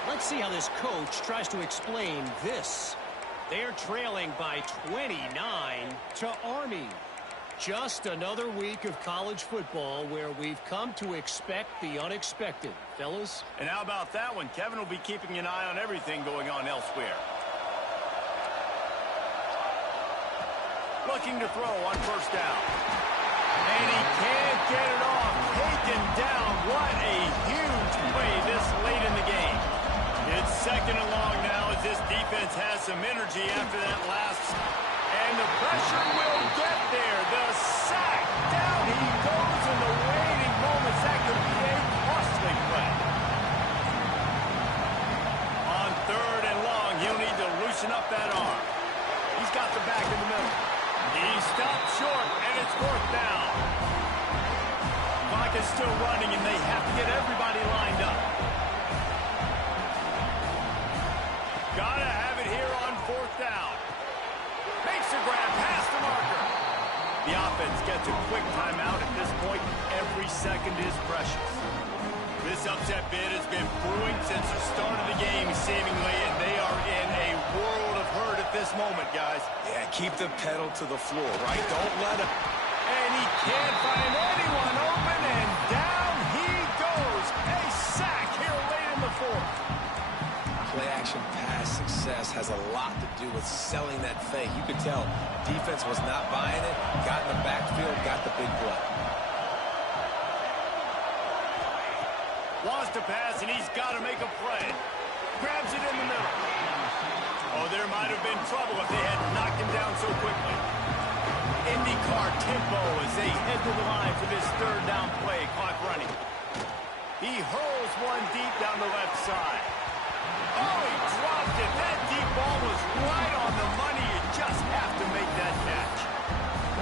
Let's see how this coach tries to explain this. They're trailing by 29 to Army. Just another week of college football where we've come to expect the unexpected. Fellas? And how about that one? Kevin will be keeping an eye on everything going on elsewhere. Looking to throw on first down. And he can't get it off. Taken down. What a huge play this late in the game. It's second and long now as this defense has some energy after that last. And the pressure will get there. The sack. Down he goes in the waiting moments. That could be a costly play. On third and long, he'll need to loosen up that arm. He's got the back in the middle. He stopped short, and it's fourth down. Clock is still running, and they have to get everybody lined up. Gotta have it here on fourth down. Makes a grab past the marker. The offense gets a quick timeout at this point. Every second is precious. This upset bid has been brewing since the start of the game, seemingly, and they are in a world of hurt at this moment, guys. Yeah, keep the pedal to the floor, right? Don't let him. And he can't find anyone open, and down he goes. A sack here late in the fourth. Play-action pass success has a lot to do with selling that fake. You could tell defense was not buying it, got in the backfield, got the big play. Wants to pass, and he's got to make a play. Grabs it in the middle. Oh, there might have been trouble if they had knocked him down so quickly. IndyCar tempo as they head to the line for this third down play. Clock running. He hurls one deep down the left side. Oh, he dropped it. That deep ball was right on the money. You just have to make that catch.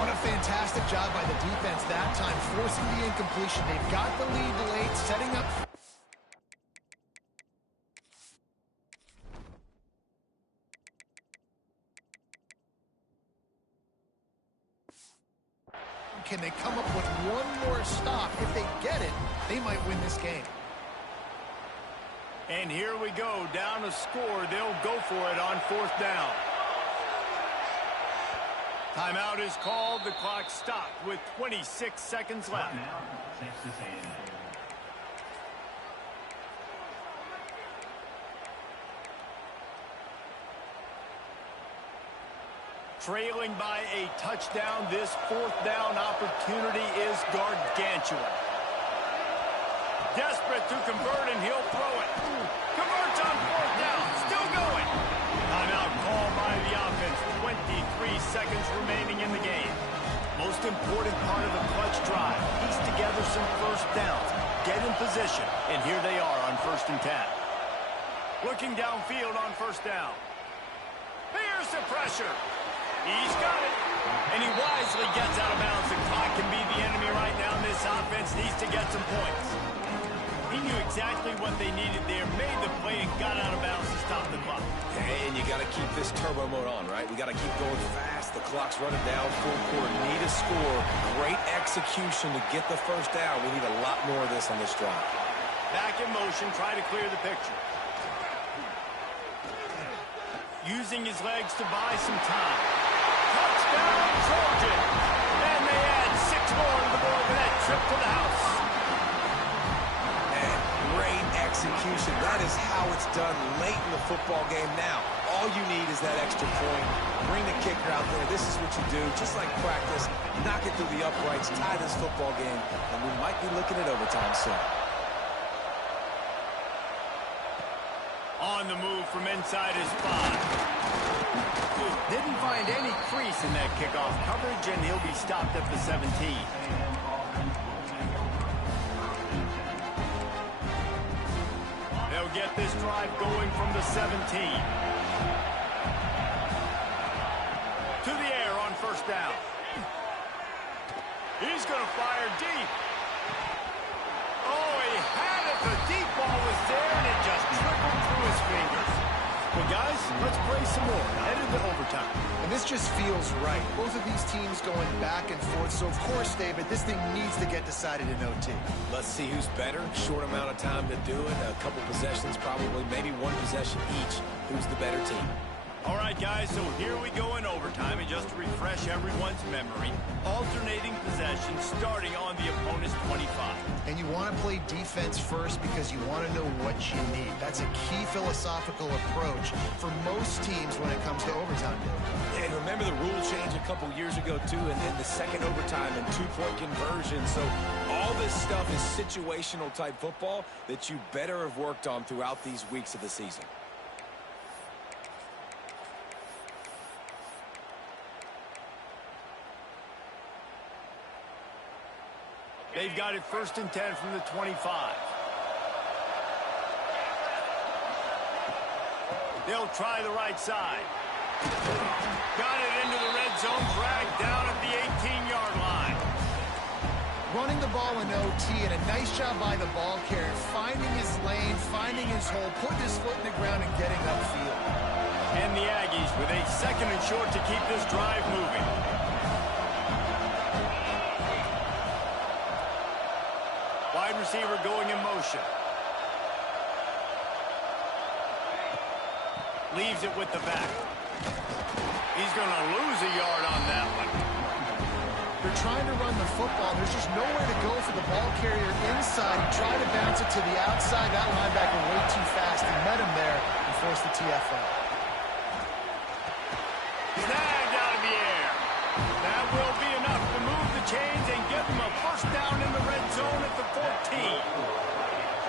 What a fantastic job by the defense that time, forcing the incompletion. They've got the lead late, setting up. can they come up with one more stop? If they get it, they might win this game. And here we go, down a score. They'll go for it on 4th down. Timeout is called. The clock stopped with 26 seconds left. Trailing by a touchdown, this 4th down opportunity is gargantuan. Desperate to convert, and he'll throw it. Converts on 4th down, still going. Timeout called by the offense. 23 seconds remaining in the game. Most important part of the clutch drive. Piece together some first downs. Get in position, and here they are on 1st and 10. Looking downfield on 1st down. Here's the pressure. He's got it. And he wisely gets out of bounds. The clock can be the enemy right now. This offense needs to get some points. He knew exactly what they needed there, made the play, and got out of bounds to stop the clock. And you got to keep this turbo mode on, right? We got to keep going fast. The clock's running down full court. Need a score. Great execution to get the 1st down. We need a lot more of this on this drive. Back in motion, try to clear the picture. Using his legs to buy some time. Touchdown, Trojan! And they add 6 more to the board with that trip to the house. And great execution. That is how it's done late in the football game. Now, all you need is that extra point. Bring the kicker out there. This is what you do. Just like practice, knock it through the uprights, tie this football game, and we might be looking at overtime soon. On the move from inside his 5. Didn't find any crease in that kickoff coverage, and he'll be stopped at the 17. They'll get this drive going from the 17. To the air on 1st down. He's going to fire deep. Oh, he had it. The deep ball was there, and it just trickled through his fingers. Well, guys, let's play some more. Headed to overtime. And this just feels right. Both of these teams going back and forth. So, of course, David, this thing needs to get decided in OT. Let's see who's better. Short amount of time to do it. A couple possessions, probably maybe one possession each. Who's the better team? All right, guys, so here we go in overtime. And just to refresh everyone's memory, alternating possessions starting on the opponent's 25. And you want to play defense first because you want to know what you need. That's a key philosophical approach for most teams when it comes to overtime. And remember the rule change a couple years ago, too, and then the second overtime and 2-point conversion. So all this stuff is situational type football that you better have worked on throughout these weeks of the season. They've got it 1st and 10 from the 25. They'll try the right side. Got it into the red zone, dragged down at the 18-yard line. Running the ball in OT, and a nice job by the ball carrier, finding his lane, finding his hole, putting his foot in the ground, and getting upfield. And the Aggies with a 2nd and short to keep this drive moving. Wide receiver going in motion. Leaves it with the back. He's going to lose a yard on that one. They're trying to run the football. There's just nowhere to go for the ball carrier inside. He tried to bounce it to the outside. That linebacker way too fast. He met him there and forced the TFL. Snagged out of the air. That will be enough to move the chains and give them a 1st down in the red zone at the 14.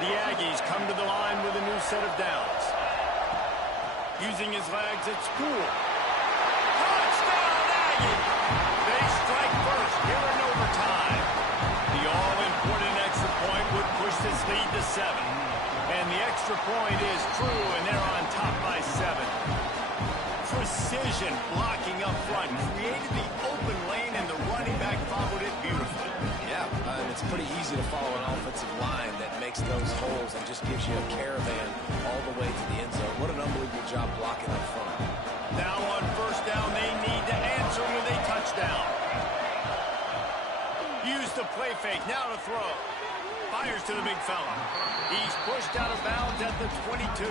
The Aggies come to the line with a new set of downs. Using his legs, it's Poole. Touchdown, Aggies! They strike first here in overtime. The all-important extra point would push this lead to 7. And the extra point is true, and they're on top by 7. Precision blocking up front created the open lane, and the running back followed it beautifully. Yeah, it's pretty easy to follow an offensive line that makes those holes and just gives you a caravan all the way to the end zone. What an unbelievable job blocking up front. Now on 1st down, they need to answer with a touchdown. the play fake. Now to throw. Fires to the big fella. He's pushed out of bounds at the 22.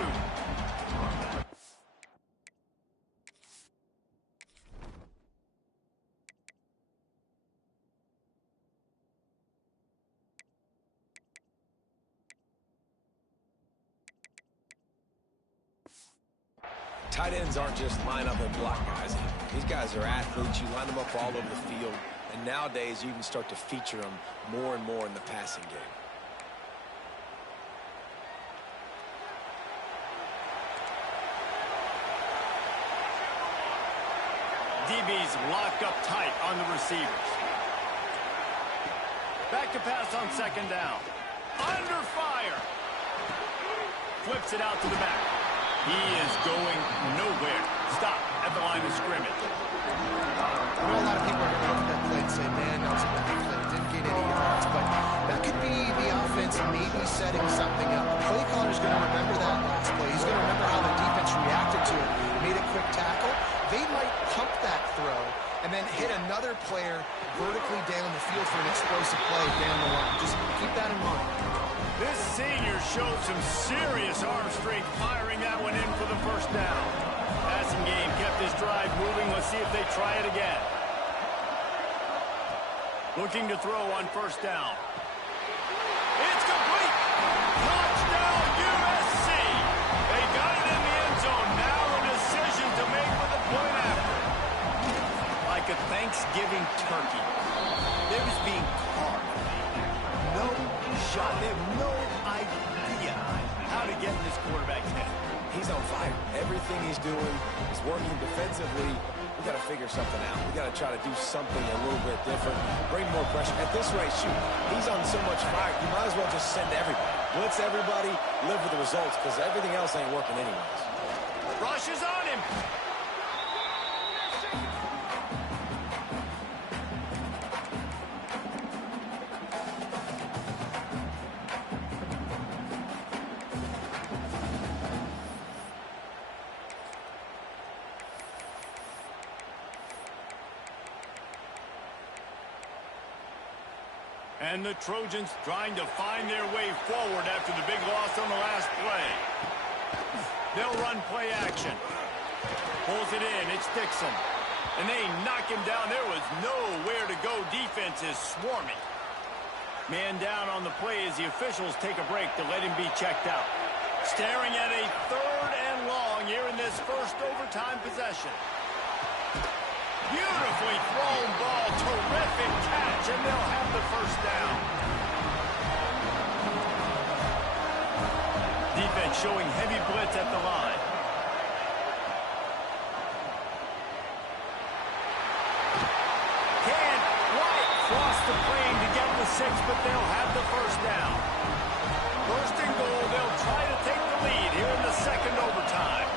Tight ends aren't just line up and block guys. These guys are athletes. You line them up all over the field. And nowadays, you can start to feature them more and more in the passing game. DB's locked up tight on the receivers. Back to pass on second down. Under fire. Flips it out to the back. He is going nowhere. Stop at the line of scrimmage. I know a lot of people are going to look at that play and say, man, that was a bad play. Didn't get any yards. But that could be the offense maybe setting something up. The play caller's going to remember that last play. He's going to remember how the defense reacted to it. Made a quick tackle. They might pump that throw and then hit another player vertically down the field for an explosive play down the line. Just keep that in mind. This senior showed some serious arm strength firing that one in for the first down. Passing game kept his drive moving. Let's see if they try it again. Looking to throw on first down. It's complete. Touchdown USC. They got it in the end zone. Now a decision to make with the point after. Like a Thanksgiving turkey. They was being carved. No shot. They have no idea how to get in this quarterback's head. He's on fire. Everything he's doing is working defensively. We got to figure something out. We got to try to do something a little bit different. Bring more pressure. At this rate, shoot, he's on so much fire, you might as well just send everybody. Blitz everybody, live with the results, because everything else ain't working anyways. Rush is on him. And the Trojans trying to find their way forward after the big loss on the last play. They'll run play action. Pulls it in. It's Dixon. And they knock him down. There was nowhere to go. Defense is swarming. Man down on the play as the officials take a break to let him be checked out. Staring at a 3rd and long here in this first overtime possession. Beautifully thrown ball. Terrific catch, and they'll have the first down. Defense showing heavy blitz at the line. Can't quite cross the plane to get the 6, but they'll have the first down. First and goal, they'll try to take the lead here in the second overtime.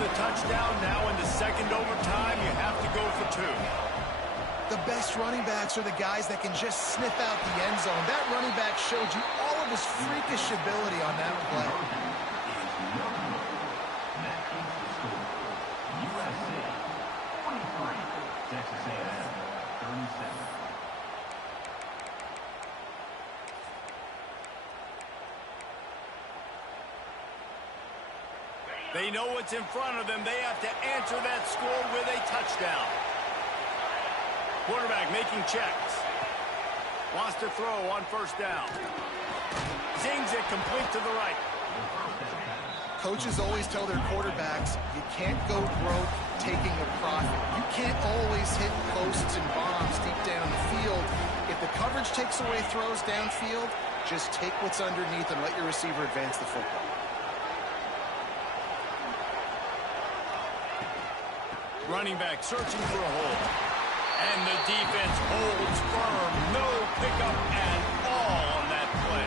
The touchdown. Now in the second overtime, you have to go for 2. The best running backs are the guys that can just sniff out the end zone. That running back showed you all of his freakish ability on that play. They know what's in front of them. They have to answer that score with a touchdown. Quarterback making checks. Wants to throw on first down. Zings it complete to the right. Coaches always tell their quarterbacks, you can't go broke taking a profit. You can't always hit posts and bombs deep down the field. If the coverage takes away throws downfield, just take what's underneath and let your receiver advance the football. Running back searching for a hole. And the defense holds firm. No pickup at all on that play.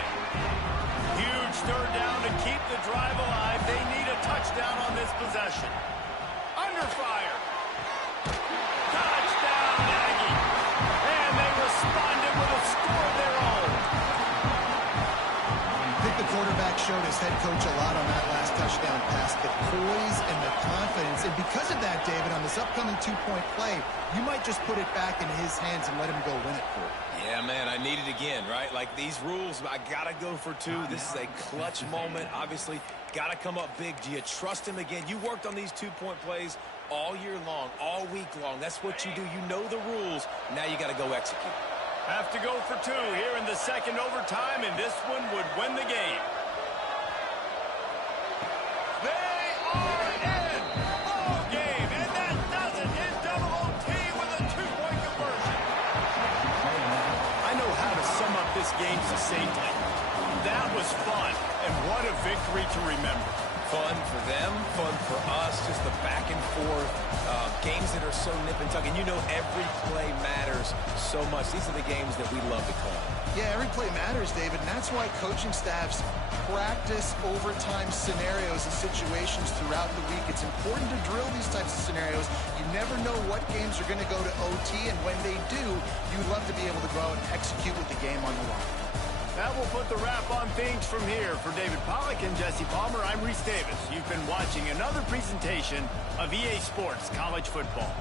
Huge 3rd down to keep the drive alive. They need a touchdown on this possession. Under fire. Touchdown, Aggie. And they responded with a score of their own. I think the is, and because of that, David, on this upcoming two-point play, you might just put it back in his hands and let him go win it for you. Yeah, man, I need it again, right? Like these rules, I got to go for two. This is a clutch moment. Obviously, got to come up big. Do you trust him again? You worked on these two-point plays all year long, all week long. That's what you do. You know the rules. Now you got to go execute. Have to go for two here in the second overtime, and this one would win the game. They are in ball game, and that does it. His double OT with a two-point conversion. I know how to sum up this game succinctly. That was fun, and what a victory to remember. Fun for them, fun for us, just the back and forth, games that are so nip and tuck. And you know every play matters so much. These are the games that we love to call. Yeah, every play matters, David, and that's why coaching staffs practice overtime scenarios and situations throughout the week. It's important to drill these types of scenarios. You never know what games are going to go to OT, and when they do, you love to be able to go out and execute with the game on the line. That will put the wrap on things from here. For David Pollack and Jesse Palmer, I'm Reese Davis. You've been watching another presentation of EA Sports College Football.